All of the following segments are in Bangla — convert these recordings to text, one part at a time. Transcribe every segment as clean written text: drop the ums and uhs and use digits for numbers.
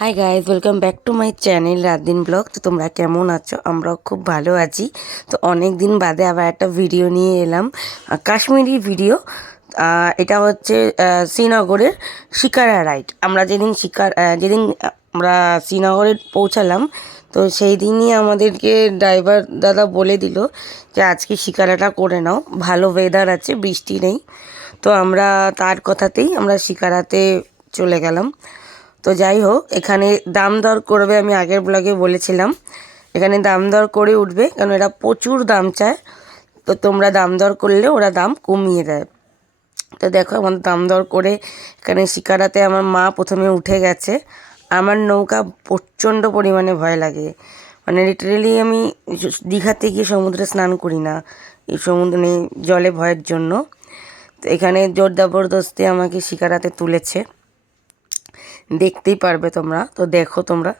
Hi guys, welcome back to my channel রাত দিন ব্লগ। তো তোমরা কেমন আছো? আমরাও খুব ভালো আছি। তো অনেক দিন বাদে আবার একটা ভিডিও নিয়ে এলাম, কাশ্মীরি ভিডিও। এটা হচ্ছে শ্রীনগরের শিকারা রাইড। আমরা যেদিন আমরা শ্রীনগরে পৌঁছালাম, তো সেই দিনই আমাদেরকে ড্রাইভার দাদা বলে দিল যে আজকে শিকারাটা করে নাও, ভালো ওয়েদার আছে, বৃষ্টি নেই। তো আমরা তার কথাতেই আমরা শিকারাতে চলে গেলাম। তো যাই হোক, এখানে দাম দর করবে, আমি আগের ব্লগে বলেছিলাম এখানে দাম দর করে উঠবে, কারণ এরা প্রচুর দাম চায়। তো তোমরা দাম দর করলে ওরা দাম কমিয়ে দেয়। তো দেখো, আমাদের দাম দর করে এখানে শিকারাতে আমার মা প্রথমে উঠে গেছে। আমার নৌকা প্রচণ্ড পরিমাণে ভয় লাগে, মানে লিটারেলি আমি দীঘাতে গিয়ে সমুদ্রে স্নান করি না এই সমুদ্রে জলে ভয়ের জন্য। তো এখানে জোর জবরদস্তি আমাকে শিকারাতে তুলেছে, দেখতেই পারবে তোমরা। তো দেখো তোমরা।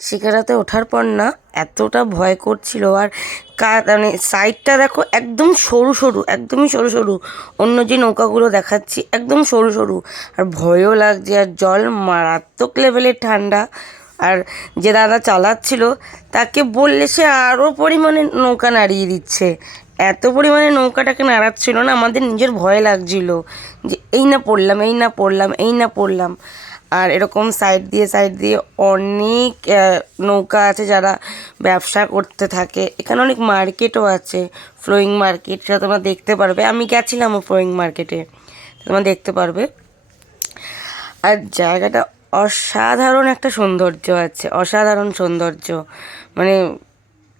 শিকারাতে ওঠার পর না এতটা ভয় করছিল, আর মানে সাইডটা দেখো একদম সরু সরু, একদমই সরু সরু। অন্য যে নৌকাগুলো দেখাচ্ছি একদম সরু সরু, আর ভয়ও লাগছে, আর জল মারাত্মক লেভেলের ঠান্ডা। আর যে দাদা চালাচ্ছিল তাকে বললে সে আরও পরিমাণে নৌকা নাড়িয়ে দিচ্ছে। এত পরিমাণে নৌকাটাকে নাড়াচ্ছিল না, আমাদের নিজের ভয় লাগছিল যে এই না পড়লাম, এই না পড়লাম, এই না পড়লাম। আর এরকম সাইড দিয়ে অনেক নৌকা আছে যারা ব্যবসা করতে থাকে। এখানে অনেক মার্কেটও আছে, ফ্লোয়িং মার্কেট, সেটা তোমরা দেখতে পারবে। আমি গেছিলাম ফ্লোয়িং মার্কেটে, তোমরা দেখতে পারবে। আর জায়গাটা অসাধারণ একটা সৌন্দর্য আছে, অসাধারণ সৌন্দর্য। মানে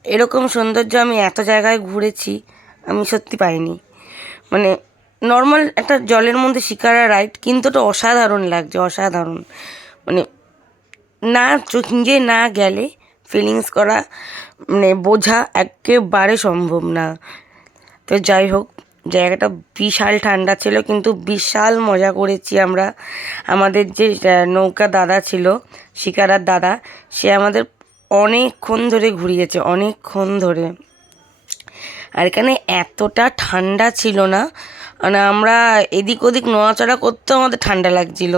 এরকম সৌন্দর্য আমি এত জায়গায় ঘুরেছি, আমি সত্যি পাইনি। মানে নর্মাল একটা জলের মধ্যে শিকারা রাইড, কিন্তু ওটা অসাধারণ লাগছে, অসাধারণ। মানে না নিজে না গেলে ফিলিংস করা, মানে বোঝা একেবারে সম্ভব না। তো যাই হোক, জায়গাটা বিশাল ঠান্ডা ছিল, কিন্তু বিশাল মজা করেছি আমরা। আমাদের যে নৌকা দাদা ছিল, শিকারার দাদা, সে আমাদের অনেকক্ষণ ধরে ঘুরিয়েছে, অনেকক্ষণ ধরে। আর এখানে এতটা ঠান্ডা ছিল না, মানে আমরা এদিক ওদিক নড়াচড়া করতেও আমাদের ঠান্ডা লাগছিল।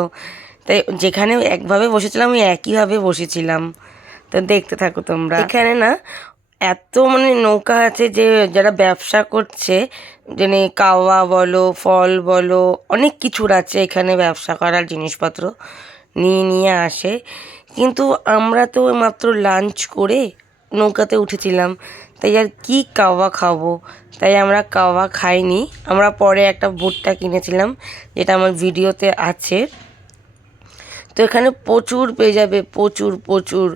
তাই যেখানে একভাবে বসেছিলাম ওই একইভাবে বসেছিলাম। তো দেখতে থাকো তোমরা। এখানে না এত মানে নৌকা আছে যে যারা ব্যবসা করছে, মানে কাওয়া বলো, ফল বলো, অনেক কিছুর আছে এখানে ব্যবসা করার জিনিসপত্র। নিয়ে নিয়ে আসে। কিন্তু আমরা তো মাত্র লাঞ্চ করে নৌকাতে উঠেছিলাম, তাই আর কি কাওয়া খাবো, তাই আমরা কাওয়া খাইনি। আমরা পরে একটা ভুট্টা কিনেছিলাম, যেটা আমার ভিডিওতে আছে। তো এখানে প্রচুর পেয়ে যাবে, প্রচুর প্রচুর।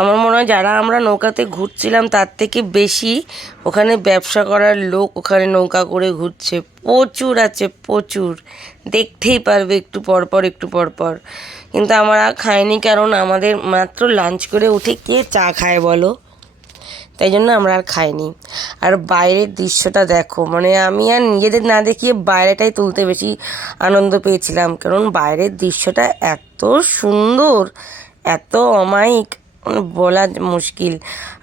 আমার মনে হয় যারা আমরা নৌকাতে ঘুরছিলাম তার থেকে বেশি ওখানে ব্যবসা করার লোক ওখানে নৌকা করে ঘুরছে। প্রচুর আছে, প্রচুর। দেখতেই পারবে একটু পরপর একটু পরপর। কিন্তু আমরা খাইনি, কারণ আমাদের মাত্র লাঞ্চ করে উঠে কে চা খায় বলো? তাই জন্য আমরা আর খাইনি। আর বাইরের দৃশ্যটা দেখো, মানে আমি আর নিজেদের না দেখিয়ে বাইরেটাই তুলতে বেশি আনন্দ পেয়েছিলাম, কারণ বাইরের দৃশ্যটা এত সুন্দর, এত অমায়িক, মানে বলা মুশকিল।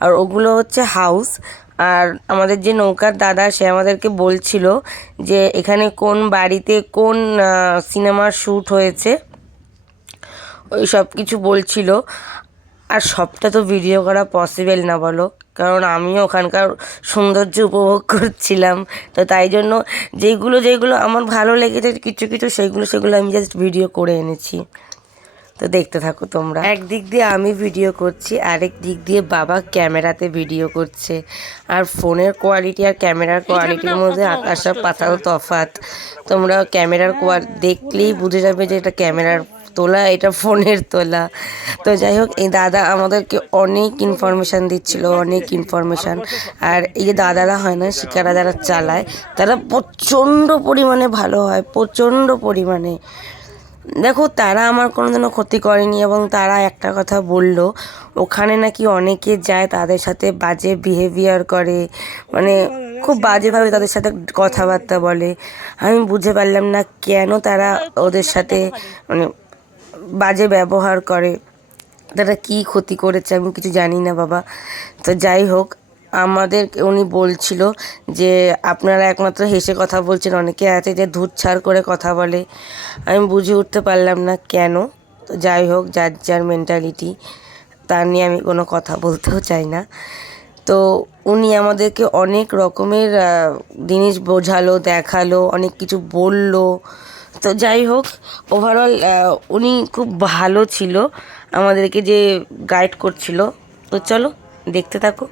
আর ওগুলো হচ্ছে হাউস। আর আমাদের যে নৌকার দাদা, সে আমাদেরকে বলছিল যে এখানে কোন বাড়িতে কোন সিনেমার শ্যুট হয়েছে, ওই সব কিছু বলছিল। আর সবটা তো ভিডিও করা পসিবল না বলো, কারণ আমিও ওখানকার সৌন্দর্য উপভোগ করছিলাম। তো তাই জন্য যেইগুলো যেইগুলো আমার ভালো লেগেছে কিছু কিছু, সেগুলো আমি জাস্ট ভিডিও করে এনেছি। তো দেখতে থাকো তোমরা। একদিক দিয়ে আমি ভিডিও করছি, আরেক দিক দিয়ে বাবা ক্যামেরাতে ভিডিও করছে। আর ফোনের কোয়ালিটি আর ক্যামেরার কোয়ালিটির মধ্যে আকাশ আর পাতাল তফাৎ। তোমরা ক্যামেরার দেখলেই বুঝে যাবে যে এটা ক্যামেরার তোলা, এটা ফোনের তোলা। তো যাই হোক, এই দাদা আমাদেরকে অনেক ইনফরমেশান দিচ্ছিল, অনেক ইনফরমেশান। আর এই যে দাদারা হয় না, শিকারা যারা চালায়, তারা প্রচণ্ড পরিমাণে ভালো হয়, প্রচণ্ড পরিমাণে। দেখো, তারা আমার কোনোদিনও ক্ষতি করেনি, এবং তারা একটা কথা বলল, ওখানে নাকি অনেকে যায় তাদের সাথে বাজে বিহেভিয়ার করে, মানে খুব বাজেভাবে তাদের সাথে কথাবার্তা বলে। আমি বুঝতে পারলাম না কেন তারা ওদের সাথে মানে বাজে ব্যবহার করে, তারা কী ক্ষতি করেছে আমি কিছু জানি না বাবা। তো যাই হোক, আমাদের উনি বলছিল যে আপনারা একমাত্র হেসে কথা বলছেন, অনেকে আছে যে ধুচ্ছাড় করে কথা বলে। আমি বুঝে উঠতে পারলাম না কেন। তো যাই হোক, যার যার মেন্টালিটি, তার নিয়ে আমি কোনো কথা বলতেও চাই না। তো উনি আমাদেরকে অনেক রকমের জিনিস বোঝালো, দেখালো, অনেক কিছু বলল। তো যাই হোক, ওভারঅল উনি খুব ভালো ছিল, আমাদেরকে যে গাইড করছিল। তো চলো দেখতে থাকো।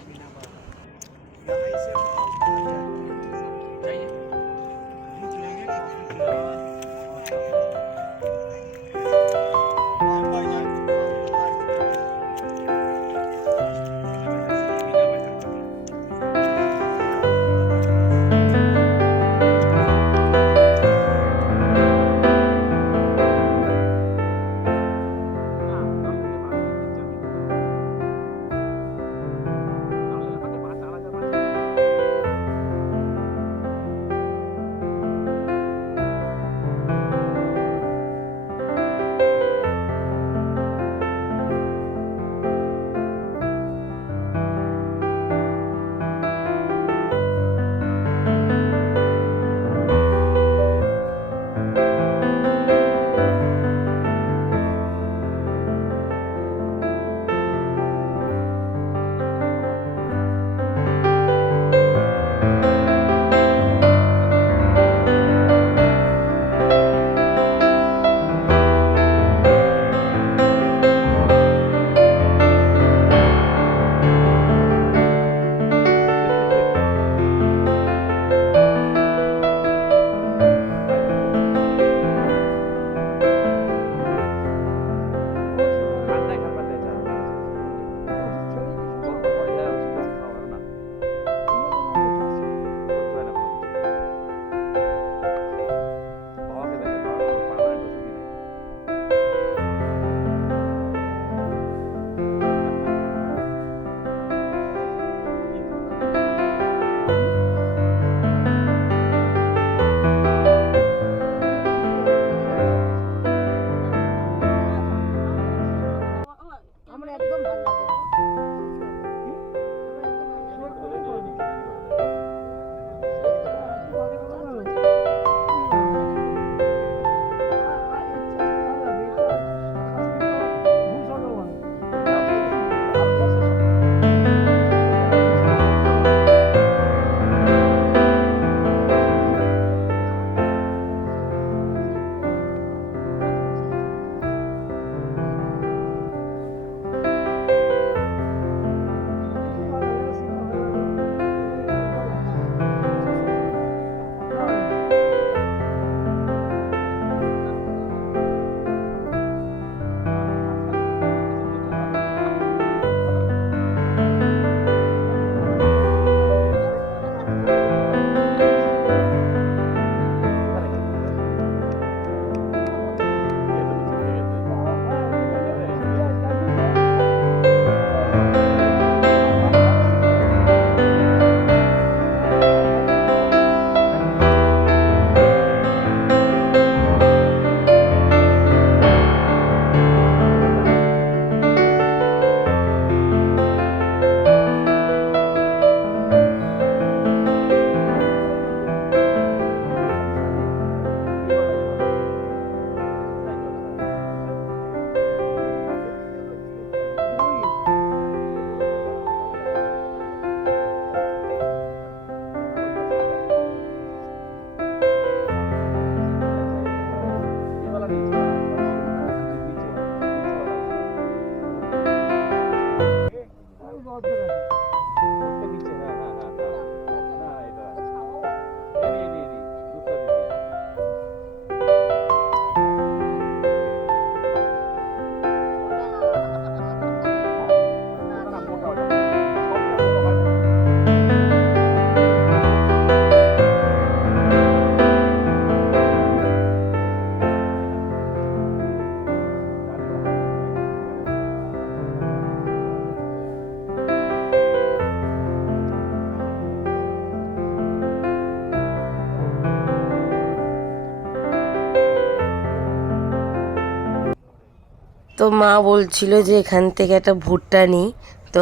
তো মা বলছিল যে এখান থেকে একটা ভুট্টা নিই, তো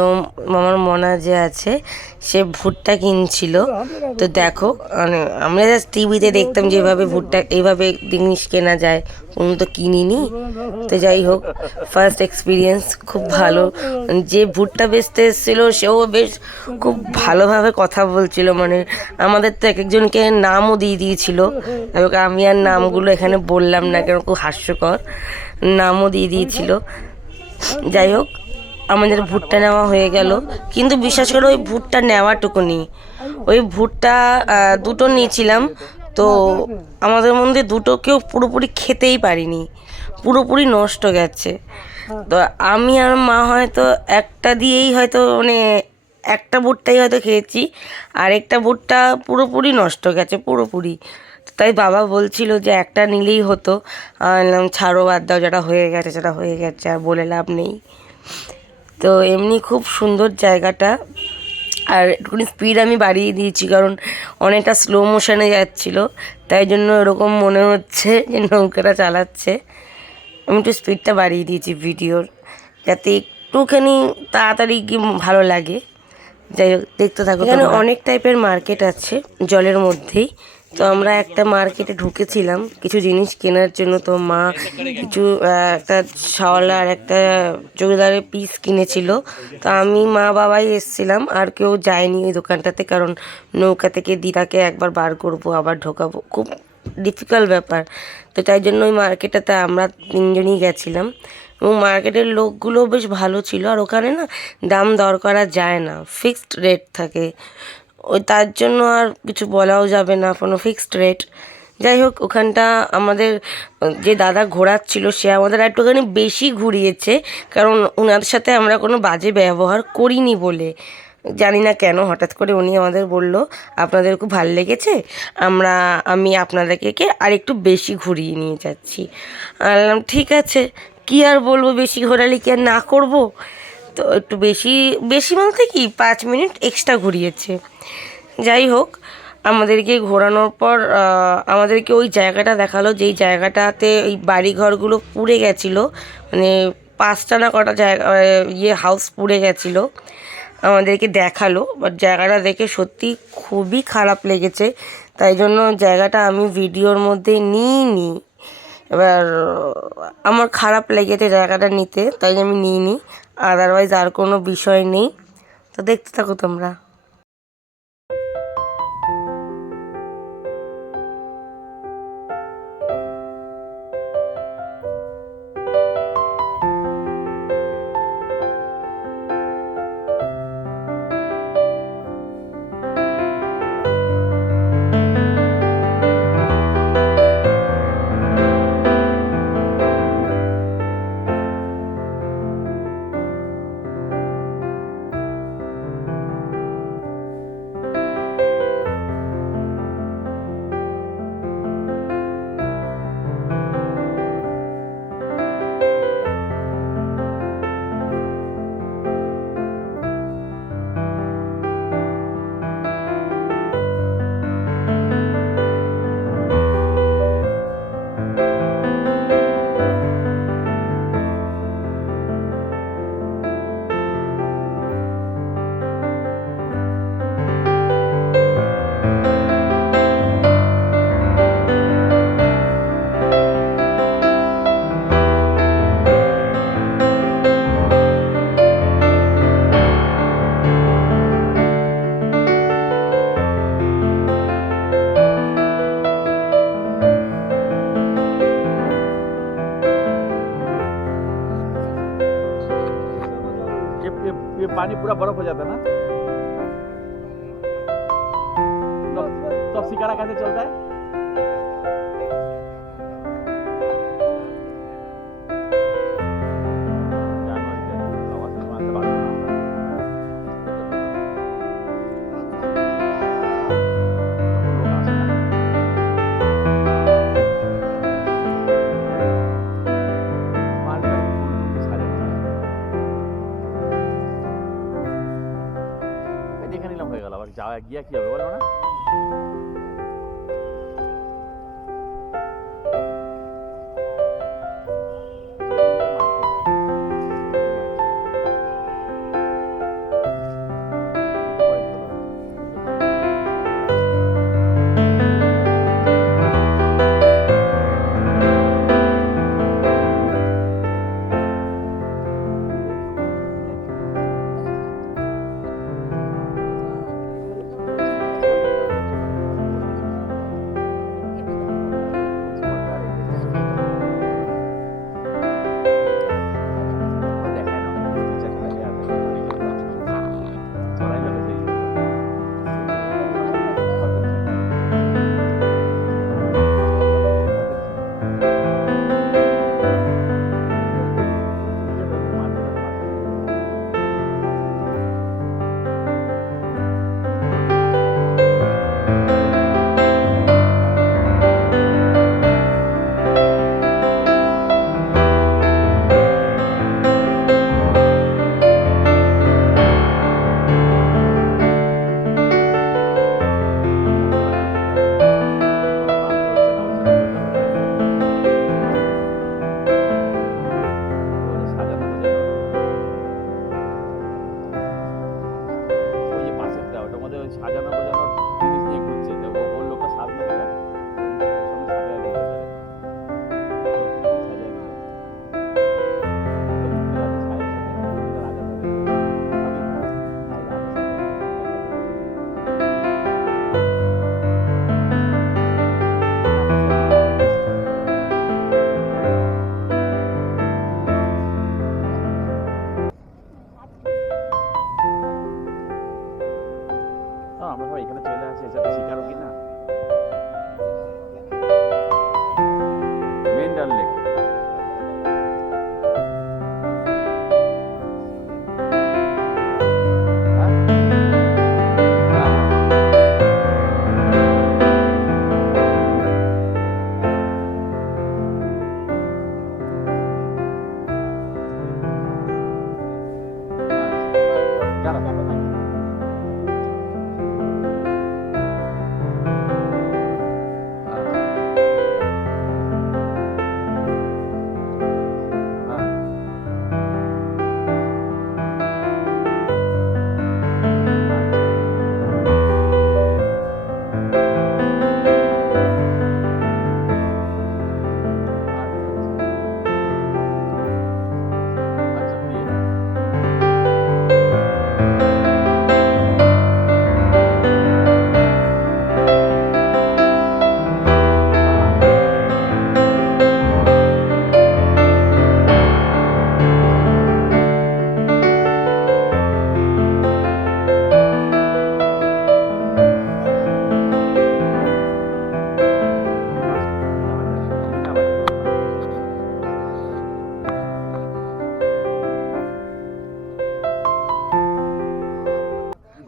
আমার মনা যে আছে সে ভুট্টা কিনছিল। তো দেখো মানে আমরা জাস্ট টিভিতে দেখতাম যেভাবে ভুট্টা এইভাবে জিনিস কেনা যায়, কোনো তো কিনিনি। তো যাই হোক, ফার্স্ট এক্সপিরিয়েন্স খুব ভালো। যে ভুট্টা বেচতে এসেছিলো সেও বেশ খুব ভালোভাবে কথা বলছিল, মানে আমাদের তো এক একজনকে নামও দিয়ে দিয়েছিল। এবং আমি আর নামগুলো এখানে বললাম না, কেন খুব হাস্যকর, নামও দিয়ে দিয়েছিল। যাই হোক, আমাদের ভুট্টা নেওয়া হয়ে গেল, কিন্তু বিশ্বাস করে ওই ভুট্টা নেওয়াটুকুনি, ওই ভুট্টা দুটো নিয়েছিলাম। তো আমাদের মধ্যে দুটো কেউ পুরোপুরি খেতেই পারিনি, পুরোপুরি নষ্ট গেছে। তো আমি আর মা হয়তো একটা দিয়েই হয়তো মানে একটা ভুট্টাই হয়তো খেয়েছি, আর একটা ভুট্টা পুরোপুরি নষ্ট গেছে পুরোপুরি। তাই বাবা বলছিল যে একটা নিলেই হতো। ছাড়ো, বাদ দাও, যেটা হয়ে গেছে সেটা হয়ে গেছে, আর বলে লাভ নেই। তো এমনি খুব সুন্দর জায়গাটা। আর একটুখানি স্পিড আমি বাড়িয়ে দিয়েছি, কারণ অনেকটা স্লো মোশনে যাচ্ছিলো, তাই জন্য এরকম মনে হচ্ছে যে নৌকাটা চালাচ্ছে। আমি একটু স্পিডটা বাড়িয়ে দিয়েছি ভিডিওর, যাতে একটুখানি তাড়াতাড়ি গিয়ে ভালো লাগে। যাই হোক, দেখতে থাকো। এখানে অনেক টাইপের মার্কেট আছে জলের মধ্যেই। তো আমরা একটা মার্কেটে ঢুকেছিলাম কিছু জিনিস কেনার জন্য। তো মা কিছু একটা শাওয়ালা আর একটা চুড়িদারের পিস কিনেছিল। তো আমি, মা, বাবাই এসছিলাম, আর কেউ যায়নি ওই দোকানটাতে, কারণ নৌকা থেকে দিদাকে একবার বার করবো আবার ঢোকাবো, খুব ডিফিকাল্ট ব্যাপার। তো তাই জন্য ওই মার্কেটটাতে আমরা তিনজনই গেছিলাম। এবং মার্কেটের লোকগুলো বেশ ভালো ছিল, আর ওখানে না দাম দর করা যায় না, ফিক্সড রেট থাকে। ওই তার জন্য আর কিছু বলাও যাবে না, কোনো ফিক্সড রেট। যাই হোক, ওখানটা আমাদের যে দাদা ঘোরাচ্ছিল সে আমাদের একটুখানি বেশি ঘুরিয়েছে, কারণ ওনার সাথে আমরা কোনো বাজে ব্যবহার করিনি বলে। জানি না কেন হঠাৎ করে উনি আমাদের বলল, আপনাদের খুব ভালো লেগেছে, আমি আপনাদেরকে আর একটু বেশি ঘুরিয়ে নিয়ে যাচ্ছি। বললাম ঠিক আছে, কী আর বলবো, বেশি ঘোরালে কি আর না করব। তো একটু বেশি বেশি বলতে কি 5 মিনিট এক্সট্রা ঘুরিয়েছে। যাই হোক, আমাদেরকে ঘোরানোর পর আমাদেরকে ওই জায়গাটা দেখালো, যেই জায়গাটাতে ওই বাড়িঘরগুলো পুড়ে গেছিলো, মানে 5টা না কটা জায়গা হাউস পুড়ে গেছিলো, আমাদেরকে দেখালো। বাট জায়গাটা দেখে সত্যি খুবই খারাপ লেগেছে, তাই জন্য জায়গাটা আমি ভিডিওর মধ্যে নিইনি। এবার আমার খারাপ লেগেছে জায়গাটা নিতে, তাই আমি নিইনি, আদারওয়াইজ আর কোনো বিষয় নেই। তো দেখতে থাকো তোমরা। ये पानी पूरा बर्फ हो जाता है ना, तो शिकारा कैसे चलता है? দেখে নিলাম হয়ে গেল, আবার যাওয়া গিয়া কি হবে বলো না।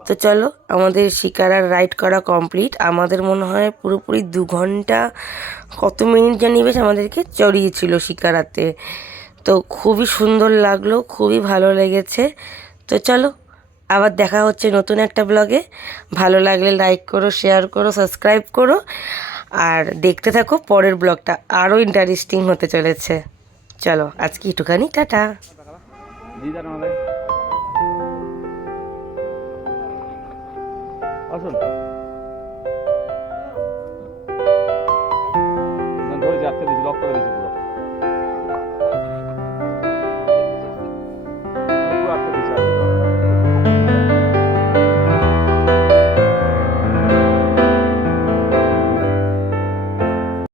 তো চলো আমাদের শিকারার রাইড করা কমপ্লিট। আমাদের মনে হয় পুরোপুরি 2 ঘন্টা কত মিনিট জানি বেশ আমাদেরকে চড়িয়েছিল শিকারাতে। তো খুবই সুন্দর লাগলো, খুবই ভালো লেগেছে। তো চলো আবার দেখা হচ্ছে নতুন একটা ব্লগে। ভালো লাগলে লাইক করো, শেয়ার করো, সাবস্ক্রাইব করো, আর দেখতে থাকো পরের ব্লগটা, আরও ইন্টারেস্টিং হতে চলেছে। চলো আজকে একটুখানি টাটা। দিদার আমাদের আসুন ধরে যাচ্ছে দিয়েছি, লক করে দিয়েছি।